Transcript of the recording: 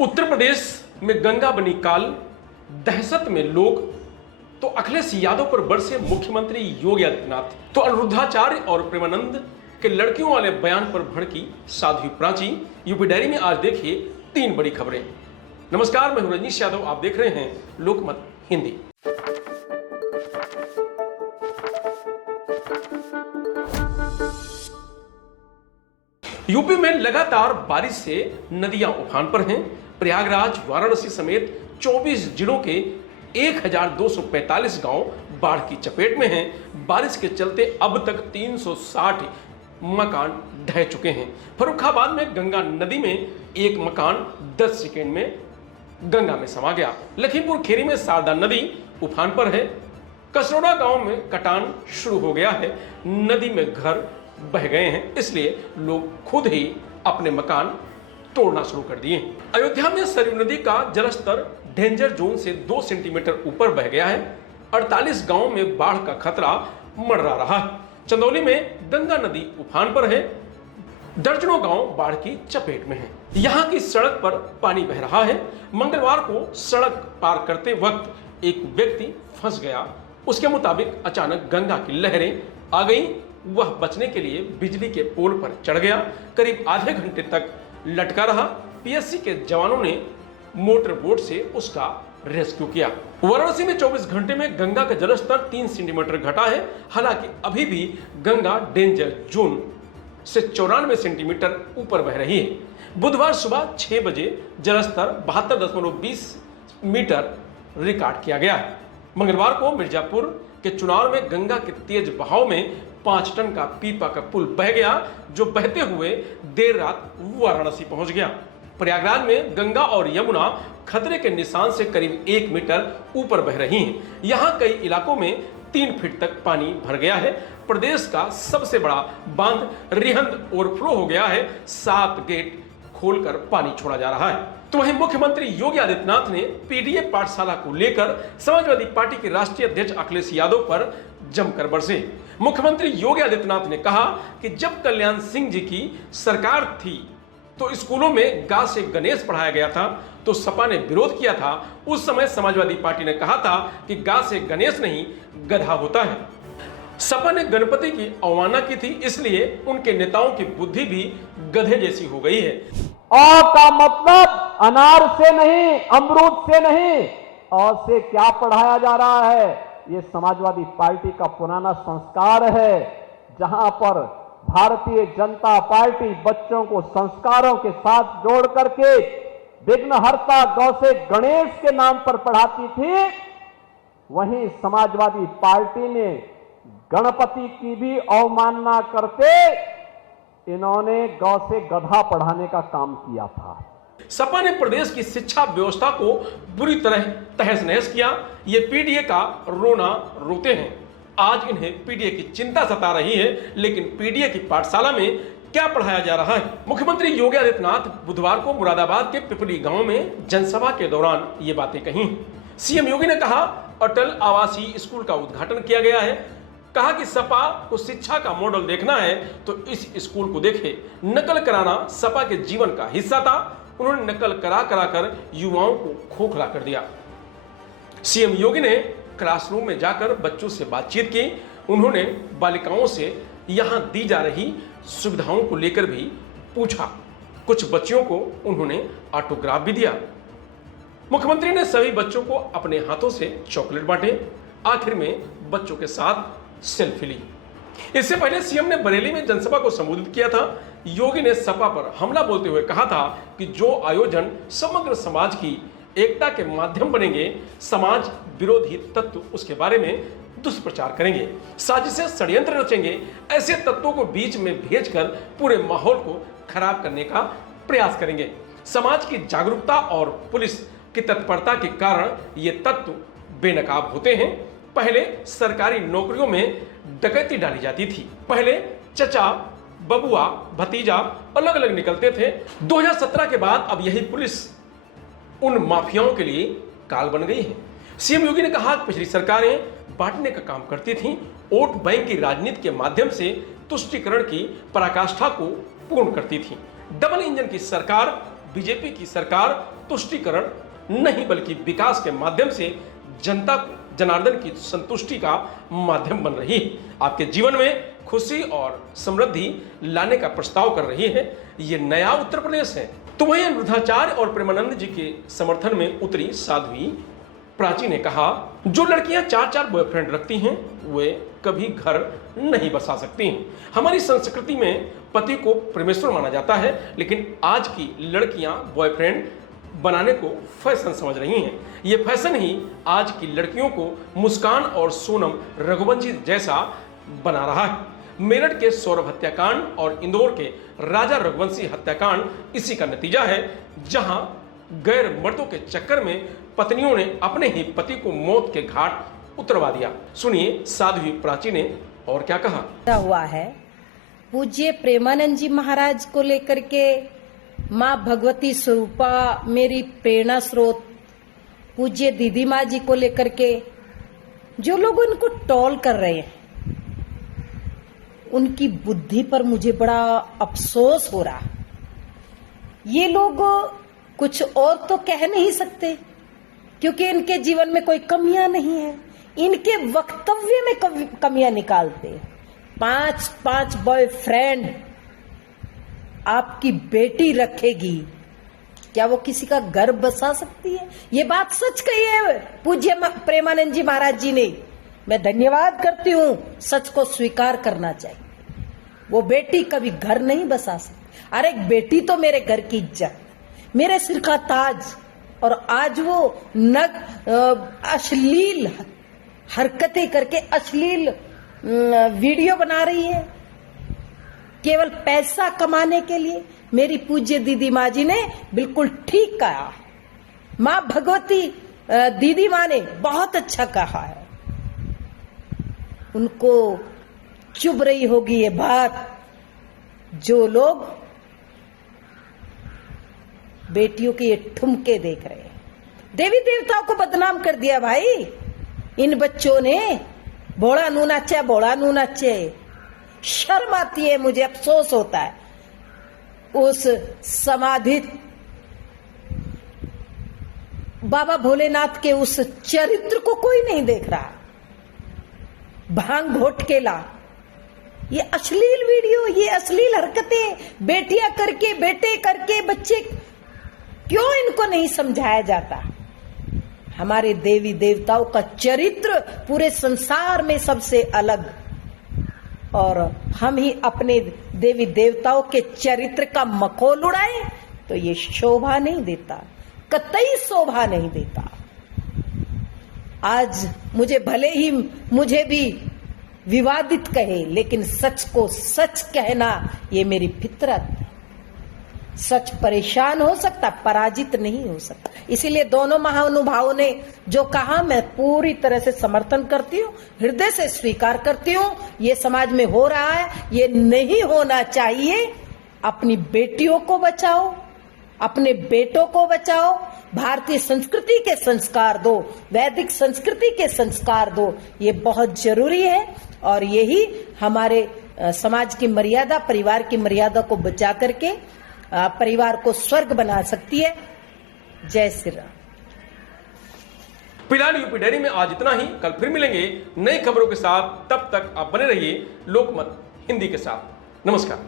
उत्तर प्रदेश में गंगा बनी काल, दहशत में लोग, तो अखिलेश यादव पर बरसे मुख्यमंत्री योगी आदित्यनाथ, तो अनिरुद्धाचार्य और प्रेमानंद के लड़कियों वाले बयान पर भड़की साध्वी प्राची। यूपी डायरी में आज देखिए 3 बड़ी खबरें। नमस्कार, मैं हूं रजनीश यादव, आप देख रहे हैं लोकमत हिंदी। यूपी में लगातार बारिश से नदियां उफान पर हैं। प्रयागराज, वाराणसी समेत 24 जिलों के 1245 गांव बाढ़ की चपेट में हैं। बारिश के चलते अब तक 360 मकान ढह चुके हैं। फर्रुखाबाद में गंगा नदी में एक मकान 10 सेकेंड में गंगा में समा गया। लखीमपुर खीरी में शारदा नदी उफान पर है। कसरोड़ा गांव में कटान शुरू हो गया है। नदी में घर बह गए हैं, इसलिए लोग खुद ही अपने मकान तोड़ना शुरू कर दिए। अयोध्या में सरयू नदी का जलस्तर डेंजर जोन से 2 सेंटीमीटर ऊपर बह गया है। 48 गांवों में बाढ़ का खतरा मंडरा रहा है। चंदौली में गंगा नदी उफान पर है। दर्जनों गांव बाढ़ की चपेट में हैं। यहां की सड़क पर पानी बह रहा है। मंगलवार को सड़क पार करते वक्त एक व्यक्ति फंस गया। उसके मुताबिक अचानक गंगा की लहरें आ गई। वह बचने के लिए बिजली के पोल पर चढ़ गया। करीब आधे घंटे तक लटका रहा। पीएससी के जवानों ने मोटर बोट से उसका रेस्क्यू किया। वाराणसी में 24 घंटे में गंगा का जलस्तर 3 सेंटीमीटर घटा है। हालांकि अभी भी गंगा डेंजर जोन से 94 सेंटीमीटर ऊपर बह रही है। बुधवार सुबह 6 बजे जलस्तर 72.20 मीटर रिकॉर्ड किया गया है। मंगलवार को मिर्जापुर के चुनाव में गंगा के तेज बहाव में 5 टन का पीपा का पुल बह गया, जो बहते हुए देर रात वाराणसी पहुंच गया। प्रयागराज में गंगा और यमुना खतरे के निशान से करीब 1 मीटर ऊपर बह रही हैं। यहां कई इलाकों में 3 फीट तक पानी भर गया है। प्रदेश का सबसे बड़ा बांध रिहंद ओवरफ्लो हो गया है। 7 गेट खोलकर पानी छोड़ा जा रहा है। तो वहीं मुख्यमंत्री योगी आदित्यनाथ ने पीडीए पाठशाला को लेकर समाजवादी पार्टी के राष्ट्रीय अध्यक्ष अखिलेश यादव पर जमकर बरसे। मुख्यमंत्री योगी आदित्यनाथ ने कहा कि जब कल्याण सिंह जी की सरकार थी तो स्कूलों में गा से गणेश पढ़ाया गया था, तो सपा ने विरोध किया था। उस समय समाजवादी पार्टी ने कहा था कि गा से गणेश नहीं गधा होता है। सपा ने गणपति की अवमानना की थी, इसलिए उनके नेताओं की बुद्धि भी गधे जैसी हो गई है। अ का मतलब अनार से नहीं, अमरूद से नहीं, अ से क्या पढ़ाया जा रहा है? ये समाजवादी पार्टी का पुराना संस्कार है, जहां पर भारतीय जनता पार्टी बच्चों को संस्कारों के साथ जोड़ करके विघ्नहर्ता गौ से गणेश के नाम पर पढ़ाती थी। वहीं समाजवादी पार्टी ने गणपति की भी अवमानना करते इन्होंने गौ से गधा पढ़ाने का काम किया था। सपा ने प्रदेश की शिक्षा व्यवस्था को बुरी तरह तहस नहस किया। ये पीडीए का रोना रोते हैं। आज इन्हें पीडीए की चिंता सता रही है, लेकिन पीडीए की पाठशाला में क्या पढ़ाया जा रहा है? मुख्यमंत्री योगी आदित्यनाथ बुधवार को मुरादाबाद के पिपली गांव में जनसभा के दौरान ये बातें कही। सीएम योगी ने कहा, अटल आवासीय स्कूल का उद्घाटन किया गया है। कहा कि सपा को शिक्षा का मॉडल देखना है तो इस स्कूल को देखे। नकल कराना सपा के जीवन का हिस्सा था। उन्होंने नकल करा कर युवाओं को खोखला कर दिया। सीएम योगी ने क्लासरूम में जाकर बच्चों से बातचीत की। उन्होंने बालिकाओं से यहां दी जा रही सुविधाओं को लेकर भी पूछा। कुछ बच्चियों को उन्होंने ऑटोग्राफ भी दिया। मुख्यमंत्री ने सभी बच्चों को अपने हाथों से चॉकलेट बांटे। आखिर में बच्चों के साथ सेल्फी ली। इससे पहले सीएम ने बरेली में जनसभा को संबोधित किया था। योगी ने सपा पर हमला बोलते हुए कहा था कि जो आयोजन समग्र समाज की एकता के माध्यम बनेंगे, समाज विरोधी तत्व उसके बारे में दुष्प्रचार करेंगे, साजिशें षड्यंत्र रचेंगे। ऐसे तत्वों को बीच में भेजकर पूरे माहौल को खराब करने का प्रयास करेंगे। समाज की जागरूकता और पुलिस की तत्परता के कारण ये तत्व बेनकाब होते हैं। पहले सरकारी नौकरियों में डकैती डाली जाती थी। पहले चचा, बबुआ, भतीजा अलग अलग निकलते थे। 2017 के बाद अब यही पुलिस उन माफियाओं के लिए काल बन गई है। सीएम योगी ने कहा कि पिछली सरकारें बांटने का काम करती थीं, वोट बैंक की राजनीति के माध्यम से तुष्टीकरण की पराकाष्ठा को पूर्ण करती थी। डबल इंजन की सरकार बीजेपी की सरकार तुष्टीकरण नहीं बल्कि विकास के माध्यम से जनता को जनार्दन की संतुष्टि का माध्यम बन रही है। आपके जीवन में खुशी और समृद्धि लाने का प्रस्ताव कर रही है। ये नया उत्तर प्रदेश है। तो वहीं अनिरुद्धाचार्य और प्रेमानंद जी के समर्थन में उतरी साध्वी प्राची ने कहा, जो लड़कियां 4-4 बॉयफ्रेंड रखती हैं वे कभी घर नहीं बसा सकती हैं। हमारी संस्कृति में पति को परमेश्वर माना जाता है, लेकिन आज की लड़कियां बॉयफ्रेंड बनाने को फैशन समझ रही हैं। ये फैशन ही आज की लड़कियों को मुस्कान और सोनम रघुवंशी जैसा बना रहा है। मेरठ के सौरभ हत्याकांड और इंदौर के राजा रघुवंशी हत्याकांड इसी का नतीजा है, जहां गैर मर्दों के चक्कर में पत्नियों ने अपने ही पति को मौत के घाट उतरवा दिया। सुनिए साध्वी प्राची ने और क्या कहा। हुआ है पूज्य प्रेमानंद जी महाराज को लेकर के, माँ भगवती स्वरूपा मेरी प्रेरणा स्रोत, पूज्य दीदी माँ जी को लेकर के जो लोग उनको टॉल कर रहे हैं, उनकी बुद्धि पर मुझे बड़ा अफसोस हो रहा। ये लोग कुछ और तो कह नहीं सकते, क्योंकि इनके जीवन में कोई कमियां नहीं है। इनके वक्तव्य में कमियां निकालते। 5-5 बॉयफ्रेंड आपकी बेटी रखेगी, क्या वो किसी का घर बसा सकती है? ये बात सच कही है पूज्य प्रेमानंद जी महाराज जी ने। मैं धन्यवाद करती हूँ, सच को स्वीकार करना चाहिए। वो बेटी कभी घर नहीं बसा सकती। अरे एक बेटी तो मेरे घर की इज्जत, मेरे सिर का ताज, और आज वो अश्लील हरकतें करके अश्लील वीडियो बना रही है केवल पैसा कमाने के लिए। मेरी पूज्य दीदी माँ जी ने बिल्कुल ठीक कहा। माँ भगवती दीदी माँ ने बहुत अच्छा कहा है। उनको चुभ रही होगी ये बात, जो लोग बेटियों के ये ठुमके देख रहे हैं। देवी देवताओं को बदनाम कर दिया भाई इन बच्चों ने। भोला नू नाचे, भोला नू नाचे। शर्म आती है, मुझे अफसोस होता है उस समाधित बाबा भोलेनाथ के उस चरित्र को कोई नहीं देख रहा। भांग घोट के ला, ये अश्लील वीडियो, ये अश्लील हरकतें, बेटियां करके, बेटे करके, बच्चे, क्यों इनको नहीं समझाया जाता? हमारे देवी देवताओं का चरित्र पूरे संसार में सबसे अलग, और हम ही अपने देवी देवताओं के चरित्र का मखौल उड़ाए तो ये शोभा नहीं देता, कतई शोभा नहीं देता। आज मुझे भले ही मुझे भी विवादित कहे, लेकिन सच को सच कहना ये मेरी फितरत है। सच परेशान हो सकता, पराजित नहीं हो सकता। इसीलिए दोनों महानुभावों ने जो कहा मैं पूरी तरह से समर्थन करती हूँ, हृदय से स्वीकार करती हूँ। ये समाज में हो रहा है, ये नहीं होना चाहिए। अपनी बेटियों को बचाओ, अपने बेटों को बचाओ, भारतीय संस्कृति के संस्कार दो, वैदिक संस्कृति के संस्कार दो। ये बहुत जरूरी है, और यही हमारे समाज की मर्यादा, परिवार की मर्यादा को बचा करके परिवार को स्वर्ग बना सकती है। जय श्री राम। फिलहाल यूपी डायरी में आज इतना ही। कल फिर मिलेंगे नई खबरों के साथ। तब तक आप बने रहिए लोकमत हिंदी के साथ। नमस्कार।